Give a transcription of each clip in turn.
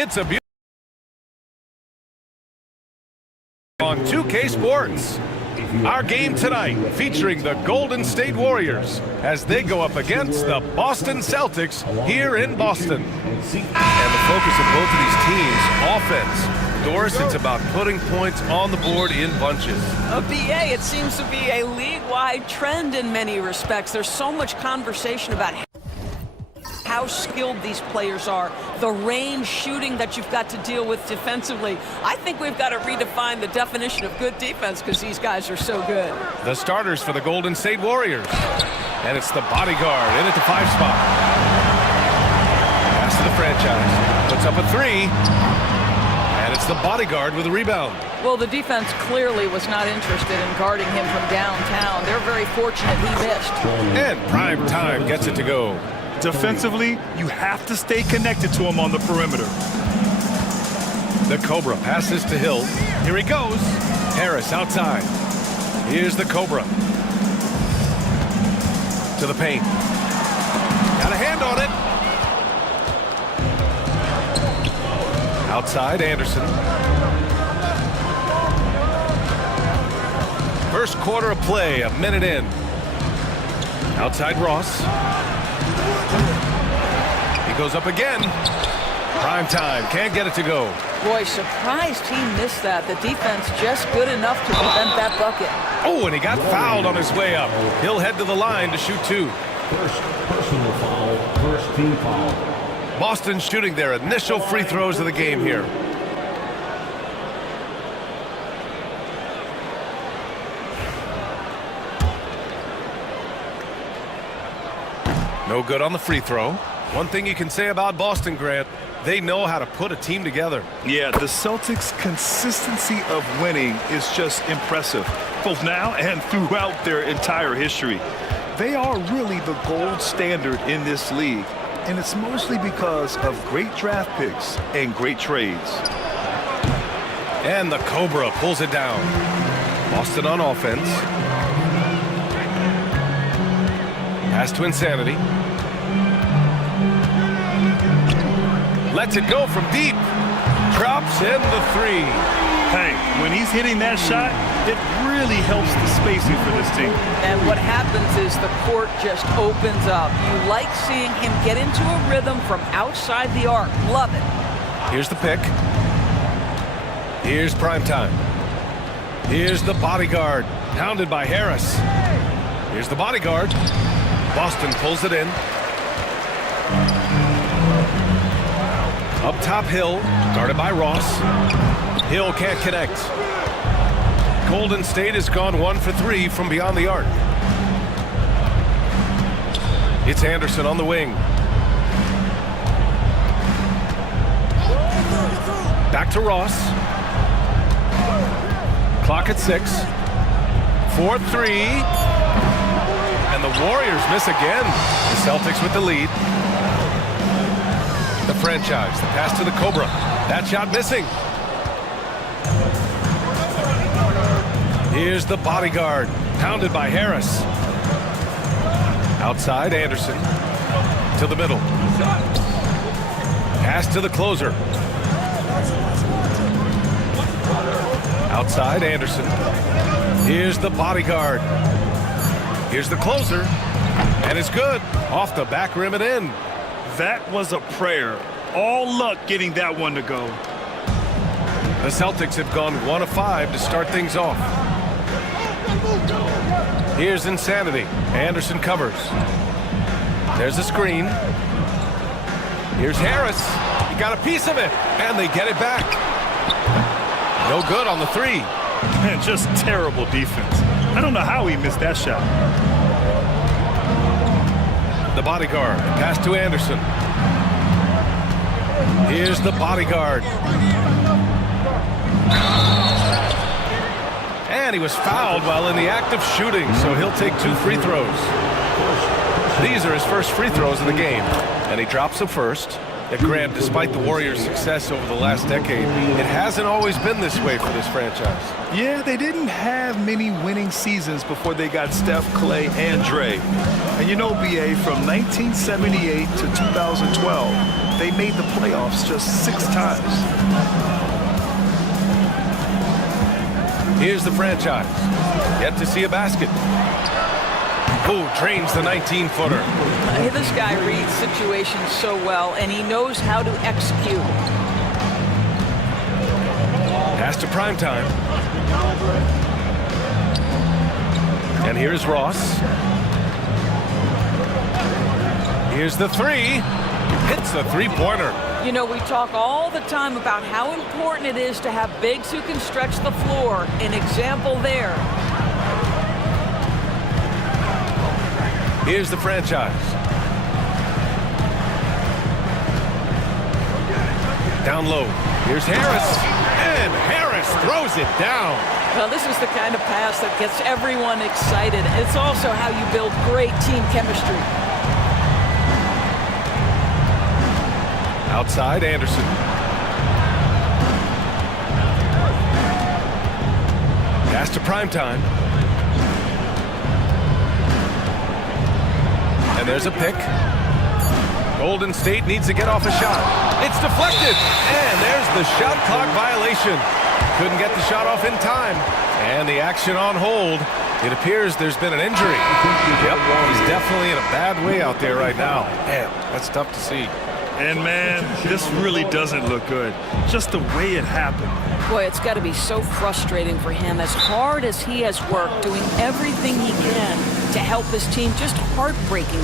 It's a beautiful on 2K Sports. Our game tonight featuring the Golden State Warriors as they go up against the Boston Celtics here in Boston. And the focus of both of these teams, offense. Doris, it's about putting points on the board in bunches. BA, it seems to be a league-wide trend in many respects. There's so much conversation about how skilled these players are, the range shooting that you've got to deal with defensively. I think we've got to redefine the definition of good defense because these guys are so good. The starters for the Golden State Warriors. And it's the bodyguard in at the 5 spot. Pass to the franchise. Puts up a 3. And it's the bodyguard with a rebound. Well, the defense clearly was not interested in guarding him from downtown. They're very fortunate he missed. And Prime Time gets it to go. Defensively, you have to stay connected to him on the perimeter. The Cobra passes to Hill. Here he goes. Harris outside. Here's the Cobra. To the paint. Got a hand on it. Outside, Anderson. First quarter of play, a minute in. Outside Ross. He goes up again. Prime Time, can't get it to go. Boy, surprised he missed that. The defense just good enough to prevent that bucket. Oh, and he got fouled on his way up. He'll head to the line to shoot 2. First personal foul, first team foul. Boston shooting their initial free throws of the game here. No good on the free throw. One thing you can say about Boston, Grant, they know how to put a team together. Yeah, the Celtics' consistency of winning is just impressive, both now and throughout their entire history. They are really the gold standard in this league, and it's mostly because of great draft picks and great trades. And the Cobra pulls it down. Boston on offense. Pass to Insanity. Lets it go from deep. Drops in the 3. Hey, when he's hitting that shot, it really helps the spacing for this team. And what happens is the court just opens up. You like seeing him get into a rhythm from outside the arc. Love it. Here's the pick. Here's Prime Time. Here's the bodyguard. Pounded by Harris. Here's the bodyguard. Boston pulls it in. Up top, Hill, guarded by Ross. Hill can't connect. Golden State has gone 1 for 3 from beyond the arc. It's Anderson on the wing. Back to Ross. Clock at 6. 4-3. And the Warriors miss again. The Celtics with the lead. The franchise, the pass to the Cobra. That shot missing. Here's the bodyguard, pounded by Harris. Outside, Anderson. To the middle. Pass to the closer. Outside, Anderson. Here's the bodyguard. Here's the closer. And it's good. Off the back rim and in. That was a prayer. All luck getting that one to go. The Celtics have gone 1 of 5 to start things off. Here's Insanity. Anderson covers. There's a screen. Here's Harris. He got a piece of it, and they get it back. No good on the 3. Man, just terrible defense. I don't know how he missed that shot. The bodyguard, pass to Anderson. Here's the bodyguard. And he was fouled while in the act of shooting, so he'll take 2 free throws. These are his first free throws of the game, and he drops them first. Grant, despite the Warriors' success over the last decade, it hasn't always been this way for this franchise. Yeah, they didn't have many winning seasons before they got Steph, Clay, and Dre. And you know, BA, from 1978 to 2012, they made the playoffs just 6 times. Here's the franchise. Yet to see a basket. Who drains the 19-footer. This guy reads situations so well, and he knows how to execute. Pass to primetime. And here's Ross. Here's the three. Hits the three-pointer. You know, we talk all the time about how important it is to have bigs who can stretch the floor. An example there. Here's the franchise. Down low. Here's Harris. And Harris throws it down. Well, this is the kind of pass that gets everyone excited. It's also how you build great team chemistry. Outside, Anderson. Pass to primetime. And there's a pick. Golden State needs to get off a shot. It's deflected. And there's the shot clock violation. Couldn't get the shot off in time. And the action on hold. It appears there's been an injury. Yep, he's definitely in a bad way out there right now. Damn, that's tough to see. And man, this really doesn't look good. Just the way it happened. Boy, it's got to be so frustrating for him. As hard as he has worked, doing everything he can to help his team, just heartbreaking.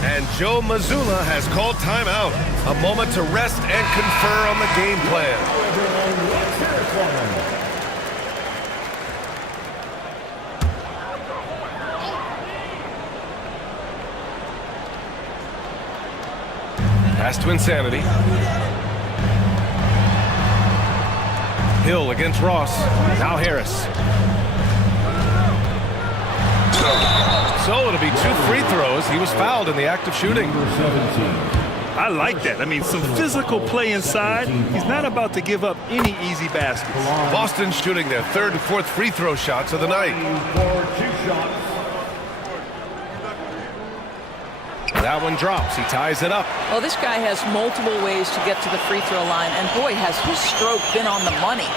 And Joe Mazzulla has called timeout. A moment to rest and confer on the game plan. Pass to Insanity. Hill against Ross. Now Harris. So it'll be 2 free throws. He was fouled in the act of shooting. I like that. I mean, some physical play inside. He's not about to give up any easy baskets. Boston shooting their 3rd and 4th free throw shots of the night. That one drops. He ties it up. Well, this guy has multiple ways to get to the free throw line, and boy, has his stroke been on the money.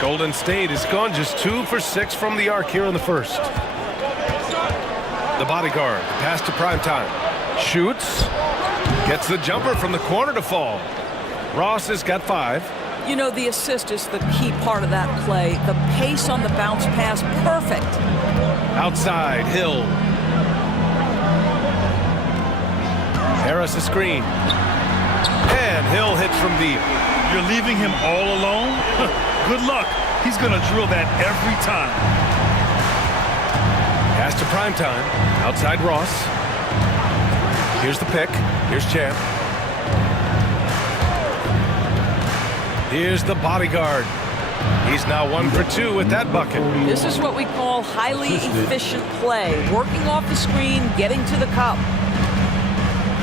Golden State has gone just 2 for 6 from the arc here in the first. The bodyguard, pass to primetime. Shoots. Gets the jumper from the corner to fall. Ross has got 5. You know, the assist is the key part of that play. The pace on the bounce pass, perfect. Outside, Hill. Harris a screen. And Hill hits from deep. You're leaving him all alone? Good luck. He's going to drill that every time. Pass to primetime. Outside Ross. Here's the pick. Here's Champ. Here's the bodyguard. He's now 1 for 2 with that bucket. This is what we call highly efficient play. Working off the screen, getting to the cup.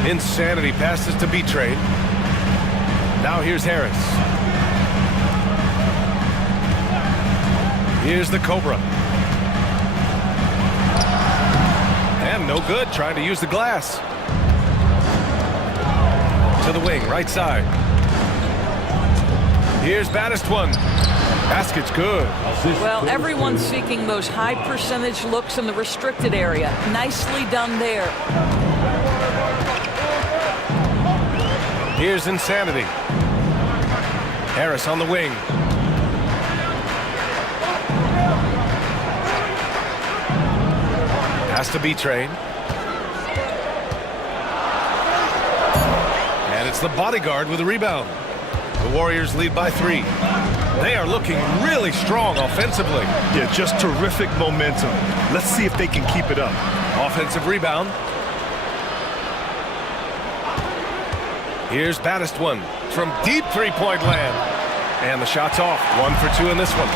Insanity passes to B-Trade. Now here's Harris. Here's the Cobra. And no good, trying to use the glass. To the wing, right side. Here's Baddest one. Basket's good. Well, everyone's seeking those high percentage looks in the restricted area. Nicely done there. Here's Insanity. Harris on the wing. Pass to B-Train. And it's the bodyguard with a rebound. The Warriors lead by 3. They are looking really strong offensively. Yeah, just terrific momentum. Let's see if they can keep it up. Offensive rebound. Here's Baddest one from deep three-point land. And the shot's off. 1 for 2 in this one.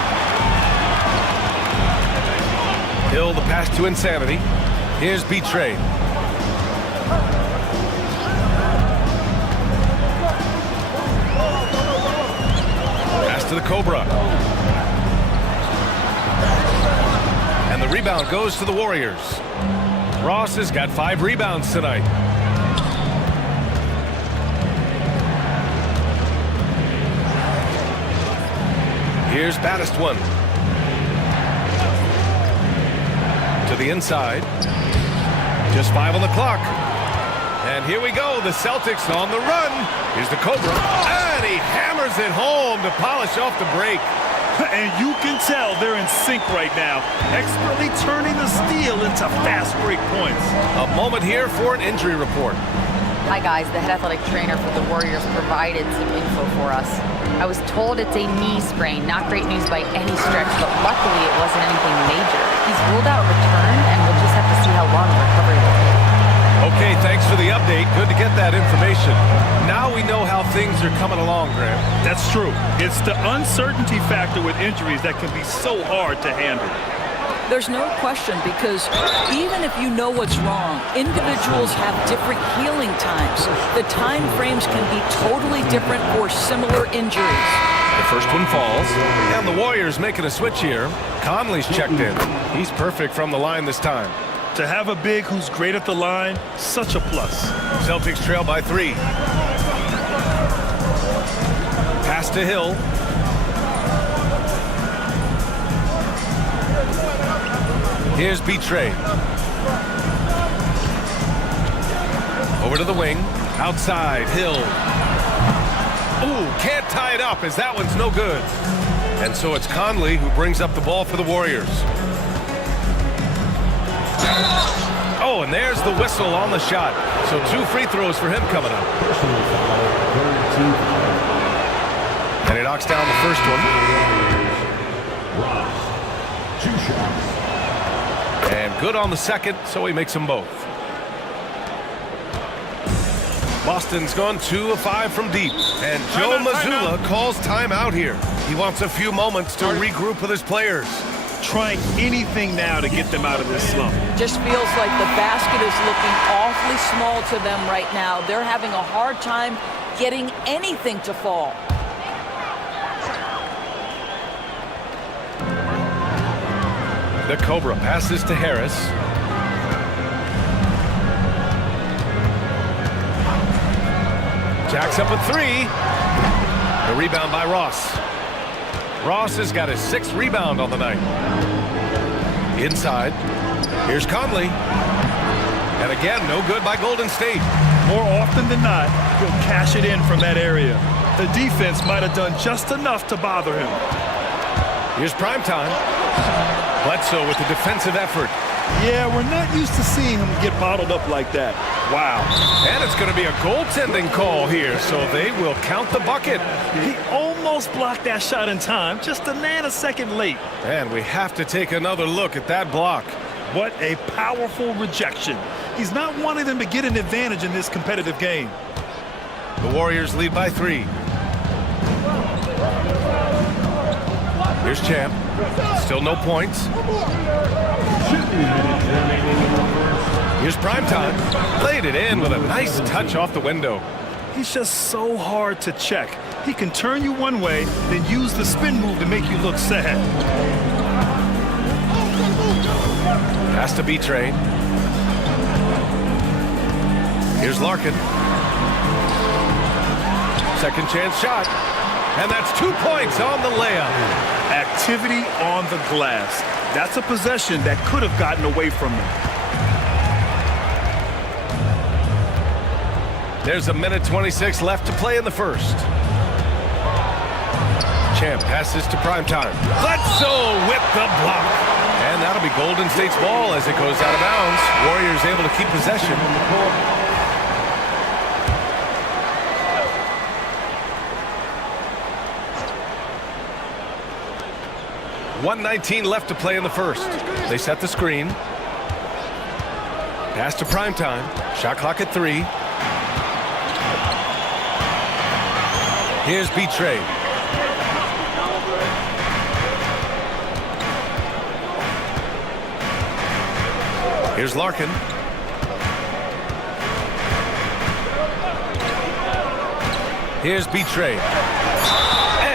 Hill the pass to Insanity. Here's B-Trade. Pass to the Cobra. And the rebound goes to the Warriors. Ross has got 5 rebounds tonight. Here's baddest one. To the inside. Just 5 on the clock. And here we go. The Celtics on the run. Here's the Cobra. And he hammers it home to polish off the break. And you can tell they're in sync right now, expertly turning the steel into fast break points. A moment here for an injury report. Hi guys, the head athletic trainer for the Warriors provided some info for us. I was told it's a knee sprain, not great news by any stretch, but luckily it wasn't anything major. He's ruled out a return, and we'll just have to see how long the recovery will take. Okay, thanks for the update. Good to get that information. Now we know how things are coming along, Graham. That's true. It's the uncertainty factor with injuries that can be so hard to handle. There's no question, because even if you know what's wrong, individuals have different healing times. The time frames can be totally different for similar injuries. The first one falls, and the Warriors making a switch here. Conley's checked in. He's perfect from the line this time. To have a big who's great at the line, such a plus. Celtics trail by 3. Pass to Hill. Here's Betray. Over to the wing. Outside, Hill. Ooh, can't tie it up as that one's no good. And so it's Conley who brings up the ball for the Warriors. Oh, and there's the whistle on the shot. So 2 free throws for him coming up. Personal foul, third team foul. And he knocks down the first one. Ross, 2 shots. And good on the second, so he makes them both. Boston's gone 2 of 5 from deep. And Joe Mazzulla calls timeout here. He wants a few moments to regroup with his players. Trying anything now to get them out of this slump. Just feels like the basket is looking awfully small to them right now. They're having a hard time getting anything to fall. The Cobra passes to Harris. Jacks up a 3. The rebound by Ross. Ross has got his 6th rebound on the night. Inside. Here's Conley. And again, no good by Golden State. More often than not, he'll cash it in from that area. The defense might have done just enough to bother him. Here's primetime. Bledsoe with the defensive effort. Yeah, we're not used to seeing him get bottled up like that. Wow. And it's going to be a goaltending call here, so they will count the bucket. He almost blocked that shot in time, just a nanosecond late. And we have to take another look at that block. What a powerful rejection. He's not wanting them to get an advantage in this competitive game. The Warriors lead by 3. Here's Champ. Still no points. Here's primetime. Played it in with a nice touch off the window. He's just so hard to check. He can turn you one way, then use the spin move to make you look sad. Has to be Trey. Here's Larkin. Second chance shot. And that's 2 points on the layup. Activity on the glass. That's a possession that could have gotten away from them. There's a minute 26 left to play in the first. Champ passes to primetime. Bledsoe with the block. And that'll be Golden State's ball as it goes out of bounds. Warriors able to keep possession. 1:19 left to play in the first. They set the screen. Pass to primetime. Shot clock at 3. Here's Betray. Here's Larkin. Here's Betray.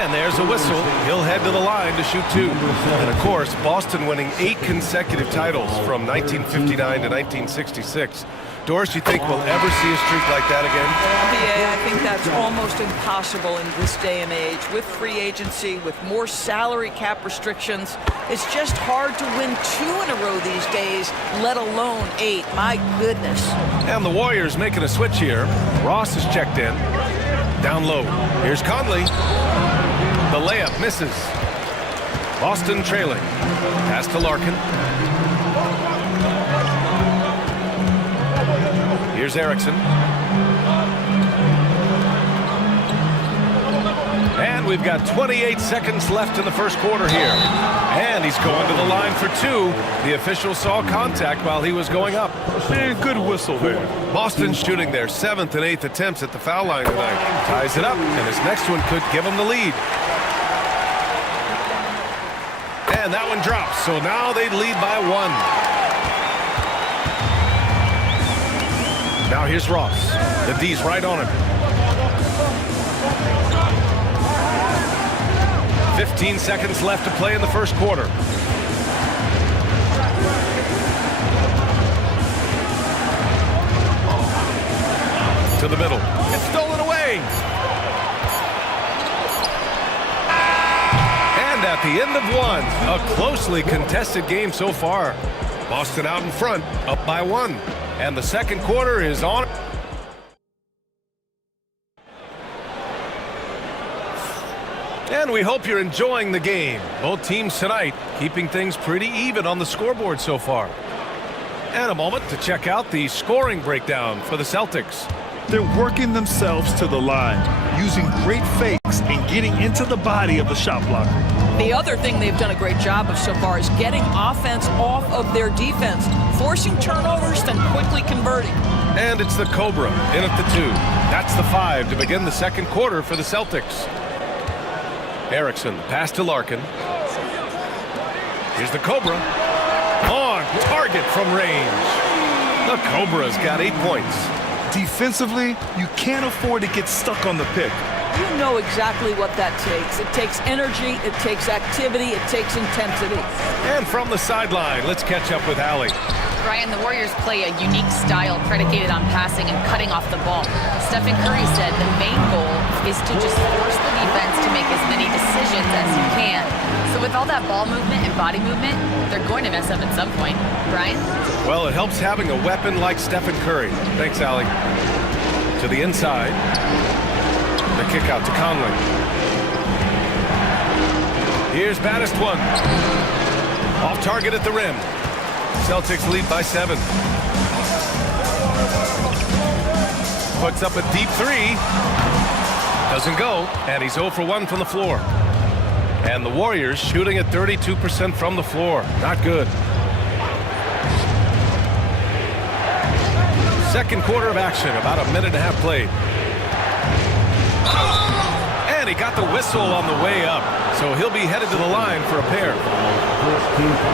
And there's a whistle. He'll head to the line to shoot 2. And of course, Boston winning 8 consecutive titles from 1959 to 1966. Doris, you think we'll ever see a streak like that again? Yeah, I think that's almost impossible in this day and age. With free agency, with more salary cap restrictions, it's just hard to win 2 in a row these days, let alone 8. My goodness. And the Warriors making a switch here. Ross is checked in. Down low. Here's Conley. The layup misses. Boston trailing. Pass to Larkin. Here's Erickson. And we've got 28 seconds left in the first quarter here. And he's going to the line for 2. The official saw contact while he was going up. And good whistle there. Boston shooting their 7th and 8th attempts at the foul line tonight. Ties it up, and his next one could give him the lead. And that one drops, so now they lead by 1. Now here's Ross. The D's right on him. 15 seconds left to play in the first quarter. To the middle. It's stolen away. And at the end of 1, a closely contested game so far. Boston out in front, up by 1. And the second quarter is on. And we hope you're enjoying the game. Both teams tonight keeping things pretty even on the scoreboard so far. And a moment to check out the scoring breakdown for the Celtics. They're working themselves to the line, using great fakes and getting into the body of the shot blocker. The other thing they've done a great job of so far is getting offense off of their defense, forcing turnovers, then quickly converting. And it's the Cobra in at the 2. That's the 5 to begin the second quarter for the Celtics. Erickson, pass to Larkin. Here's the Cobra. On target from range. The Cobra's got 8 points. Defensively, you can't afford to get stuck on the pick. You know exactly what that takes. It takes energy, it takes activity, it takes intensity. And from the sideline, let's catch up with Allie. Ryan, the Warriors play a unique style predicated on passing and cutting off the ball. Stephen Curry said the main goal is to just force the defense to make as many decisions as you can. So with all that ball movement and body movement, they're going to mess up at some point. Brian? Well, it helps having a weapon like Stephen Curry. Thanks, Allie. To the inside. The kick out to Conley. Here's Baddest one. Off target at the rim. Celtics lead by 7. Puts up a deep 3. Doesn't go, and he's 0 for 1 from the floor. And the Warriors shooting at 32% from the floor. Not good. Second quarter of action, about a minute and a half played. And he got the whistle on the way up, so he'll be headed to the line for a pair.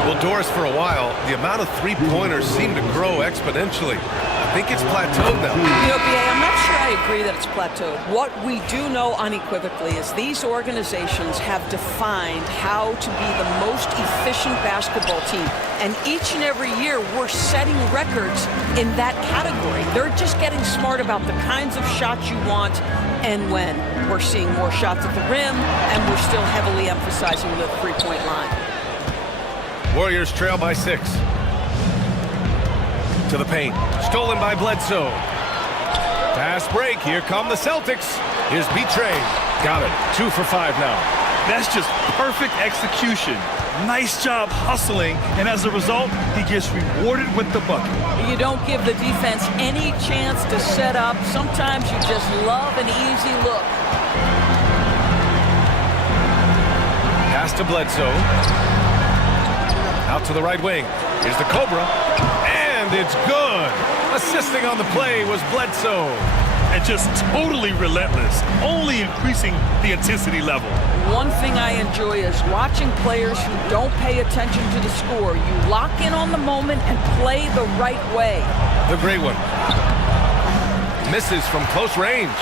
Well, Doris, for a while, the amount of three-pointers seemed to grow exponentially. I think it's plateaued now. You know, BA, I'm not sure I agree that it's plateaued. What we do know unequivocally is these organizations have defined how to be the most efficient basketball team. And each and every year, we're setting records in that category. They're just getting smart about the kinds of shots you want and when. We're seeing more shots at the rim, and we're still heavily emphasizing the three-point line. Warriors trail by 6. To the paint. Stolen by Bledsoe. Fast break. Here come the Celtics. Here's Betray. Got it. 2 for 5 now. That's just perfect execution. Nice job hustling, and as a result, he gets rewarded with the bucket. You don't give the defense any chance to set up. Sometimes you just love an easy look. Pass to Bledsoe. Out to the right wing. Here's the Cobra. And it's good. Assisting on the play was Bledsoe. And just totally relentless, only increasing the intensity level. One thing I enjoy is watching players who don't pay attention to the score. You lock in on the moment and play the right way. The great one. Misses from close range.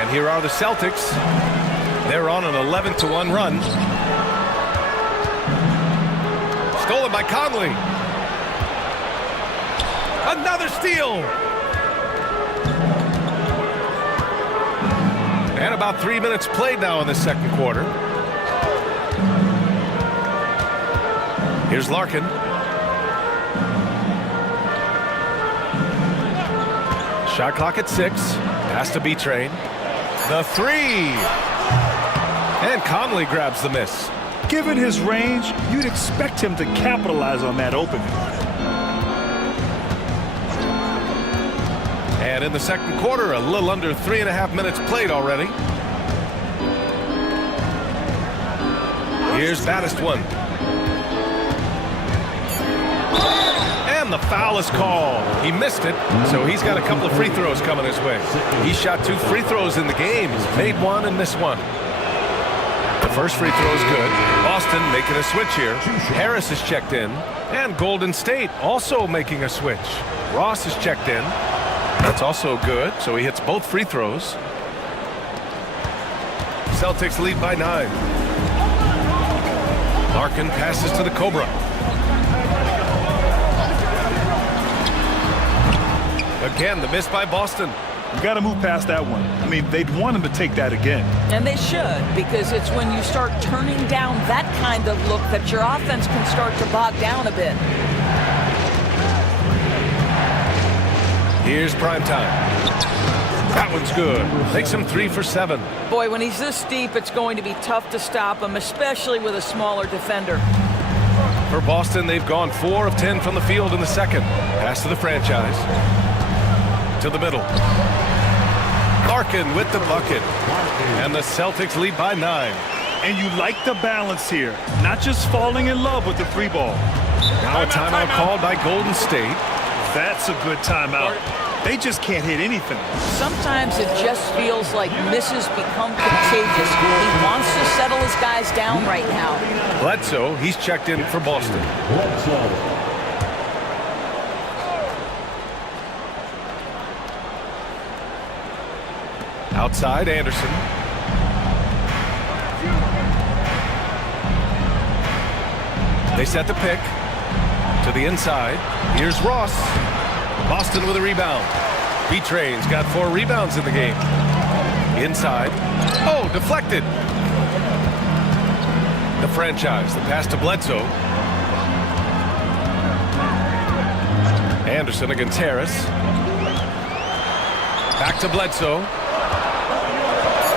And here are the Celtics. They're on an 11-1 run. Stolen by Conley. Another steal. And about 3 minutes played now in the second quarter. Here's Larkin. Shot clock at 6. Pass to B-Train. The 3. And Conley grabs the miss. Given his range, you'd expect him to capitalize on that opening. And in the second quarter, a little under 3.5 minutes played already. Here's Battist 1. And the foul is called. He missed it, so he's got a couple of free throws coming his way. He shot 2 free throws in the game. He's made 1 and missed 1. The first free throw is good. Boston making a switch here. Harris is checked in. And Golden State also making a switch. Ross is checked in. That's also good, so he hits both free throws. Celtics lead by 9. Larkin passes to the Cobra. Again, the miss by Boston. You got to move past that one. I mean, they'd want him to take that again. And they should, because it's when you start turning down that kind of look that your offense can start to bog down a bit. Here's prime time. That one's good. Makes him 3 for 7. Boy, when he's this deep, it's going to be tough to stop him, especially with a smaller defender. For Boston, they've gone 4 of 10 from the field in the second. Pass to the franchise. To the middle. Larkin with the bucket. And the Celtics lead by 9. And you like the balance here. Not just falling in love with the 3 ball. Now a timeout called by Golden State. That's a good timeout. They just can't hit anything. Sometimes it just feels like misses become contagious. He wants to settle his guys down right now. Bledsoe, he's checked in for Boston. Outside, Anderson. They set the pick. To the inside. Here's Ross. Boston with a rebound. B-Train's got 4 rebounds in the game. Inside. Oh, deflected. The franchise. The pass to Bledsoe. Anderson against Harris. Back to Bledsoe.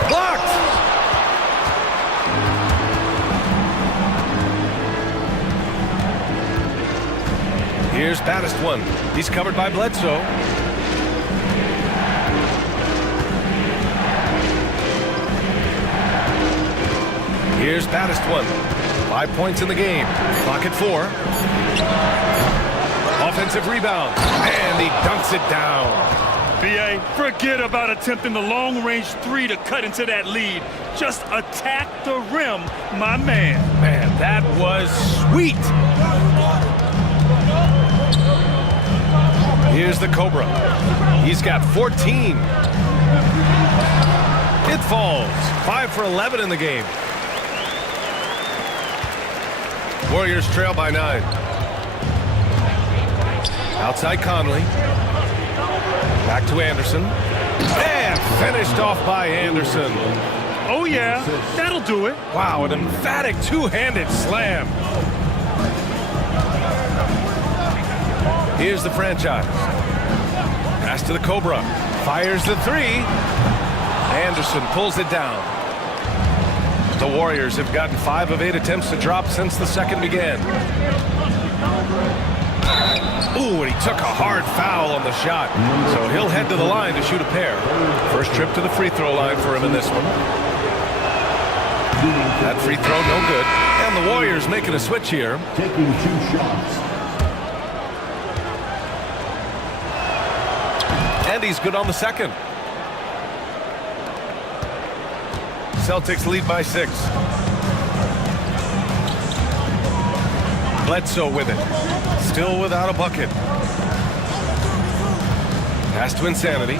Blocked! Here's Battist 1. He's covered by Bledsoe. Here's Battist 1. 5 points in the game. Clock at 4. Offensive rebound. And he dunks it down. B.A., forget about attempting the long-range 3 to cut into that lead. Just attack the rim, my man. Man, that was sweet. Here's the Cobra. He's got 14. It falls. 5 for 11 in the game. Warriors trail by 9. Outside Conley. Back to Anderson. And finished off by Anderson. Oh, yeah. That'll do it. Wow, an emphatic two-handed slam. Here's the franchise. Pass to the Cobra. Fires the 3. Anderson pulls it down. The Warriors have gotten 5 of 8 attempts to drop since the second began. Ooh, and he took a hard foul on the shot. So he'll head to the line to shoot a pair. First trip to the free throw line for him in this one. That free throw, no good. And the Warriors making a switch here. Taking 2 shots. And he's good on the second. Celtics lead by 6. Bledsoe with it. Still without a bucket. Pass to Insanity.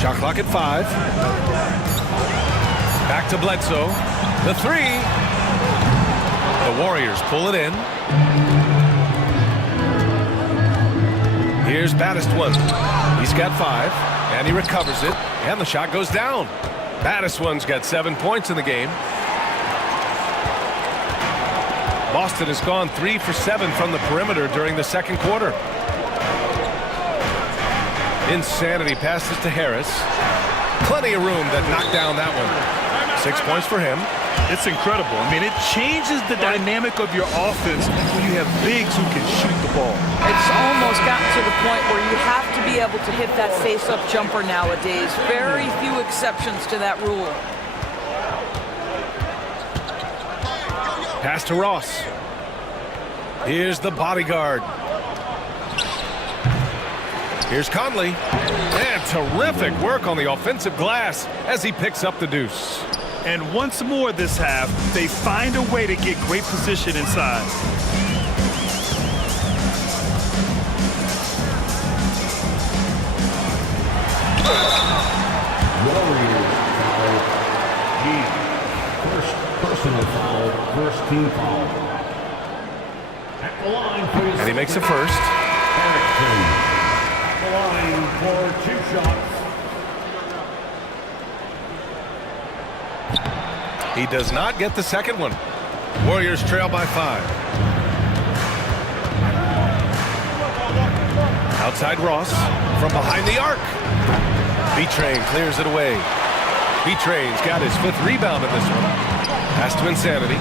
Shot clock at 5. Back to Bledsoe. The 3. The Warriors pull it in. Here's baddest one. He's got 5, and he recovers it, and the shot goes down. Baddest one's got 7 points in the game. Boston has gone 3 for 7 from the perimeter during the second quarter. Insanity passes to Harris. Plenty of room that knocked down that one. 6 points for him. It's incredible. I mean, it changes the dynamic of your offense when you have bigs who can shoot the ball. It's almost gotten to the point where you have to be able to hit that face-up jumper nowadays. Very few exceptions to that rule. Pass to Ross. Here's the bodyguard. Here's Conley. And terrific work on the offensive glass as he picks up the deuce. And once more this half, they find a way to get great position inside. Warriors foul. First personal foul, first team foul. At the line for his And he makes a first. Erickson. At the line for 2 shots. He does not get the second one. Warriors trail by 5. Outside Ross from behind the arc. B-Train clears it away. B-Train's got his 5th rebound in this one. Pass to Insanity.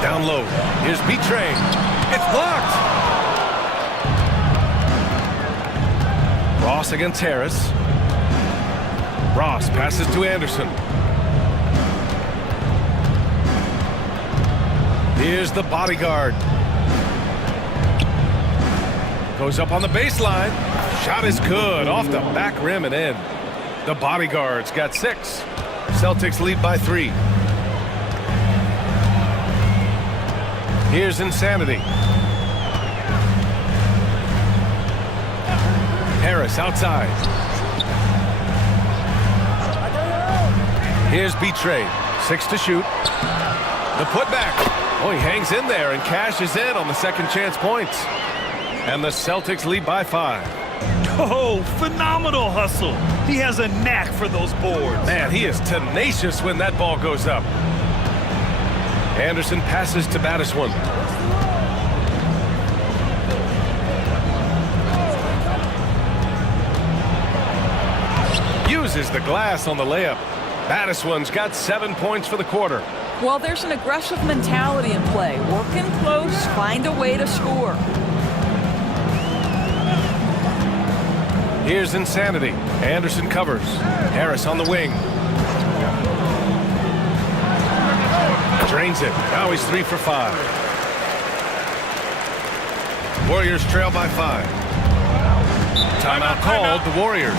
Down low. Here's B-Train. It's blocked. Ross against Harris. Ross passes to Anderson. Here's the bodyguard. Goes up on the baseline. Shot is good. Off the back rim and in. The bodyguard's got 6. Celtics lead by 3. Here's Insanity. Harris outside. Here's B-Trade. 6 to shoot. The putback. Oh, he hangs in there and cashes in on the second chance points. And the Celtics lead by 5. Oh, phenomenal hustle. He has a knack for those boards. Man, he is tenacious when that ball goes up. Anderson passes to baddest one. Uses the glass on the layup. Baddest one's got 7 points for the quarter. Well, there's an aggressive mentality in play. Working close, find a way to score. Here's Insanity. Anderson covers. Harris on the wing. Drains it. Now he's 3 for 5. Warriors trail by 5. Timeout called the Warriors.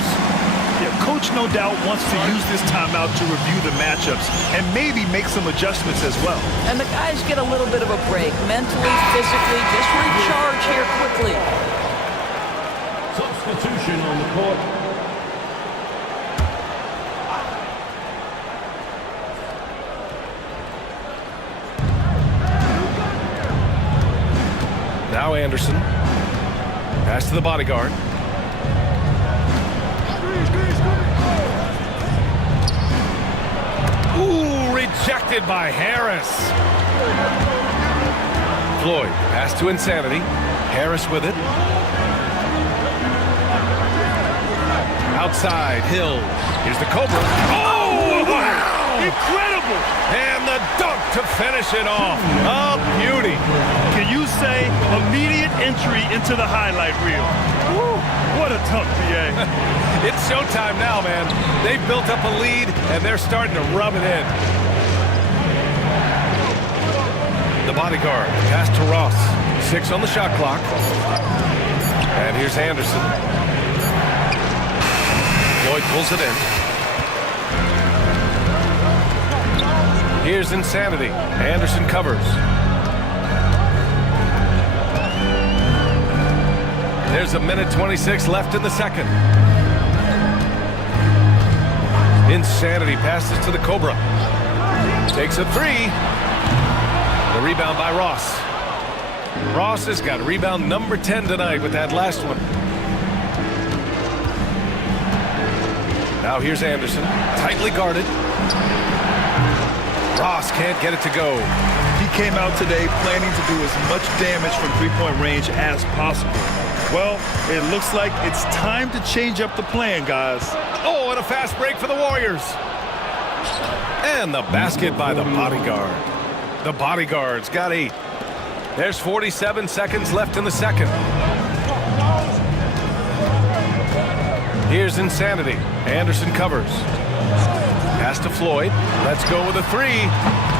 Yeah, coach no doubt wants to use this timeout to review the matchups and maybe make some adjustments as well. And the guys get a little bit of a break. Mentally, physically, just recharge here quickly. Substitution on the court. Now Anderson. Pass to the bodyguard. Ooh, rejected by Harris. Floyd, pass to Insanity. Harris with it. Outside, Hill. Here's the Cobra. Oh, wow! Incredible! And the dunk to finish it off. A beauty. Can you say immediate entry into the highlight reel? Woo, what a dunk, BA. It's showtime now, man. They've built up a lead, and they're starting to rub it in. The bodyguard, pass to Ross. 6 on the shot clock. And here's Anderson. Floyd pulls it in. Here's Insanity. Anderson covers. There's a minute 26 left in the second. Insanity passes to the Cobra. Takes a 3. The rebound by Ross. Ross has got rebound number 10 tonight with that last one. Now here's Anderson, tightly guarded. Ross can't get it to go. He came out today planning to do as much damage from three-point range as possible. Well, it looks like it's time to change up the plan, guys. Oh, and a fast break for the Warriors. And the basket by the bodyguard. The bodyguard's got 8. There's 47 seconds left in the second. Here's Insanity. Anderson covers. Pass to Floyd. Let's go with a 3.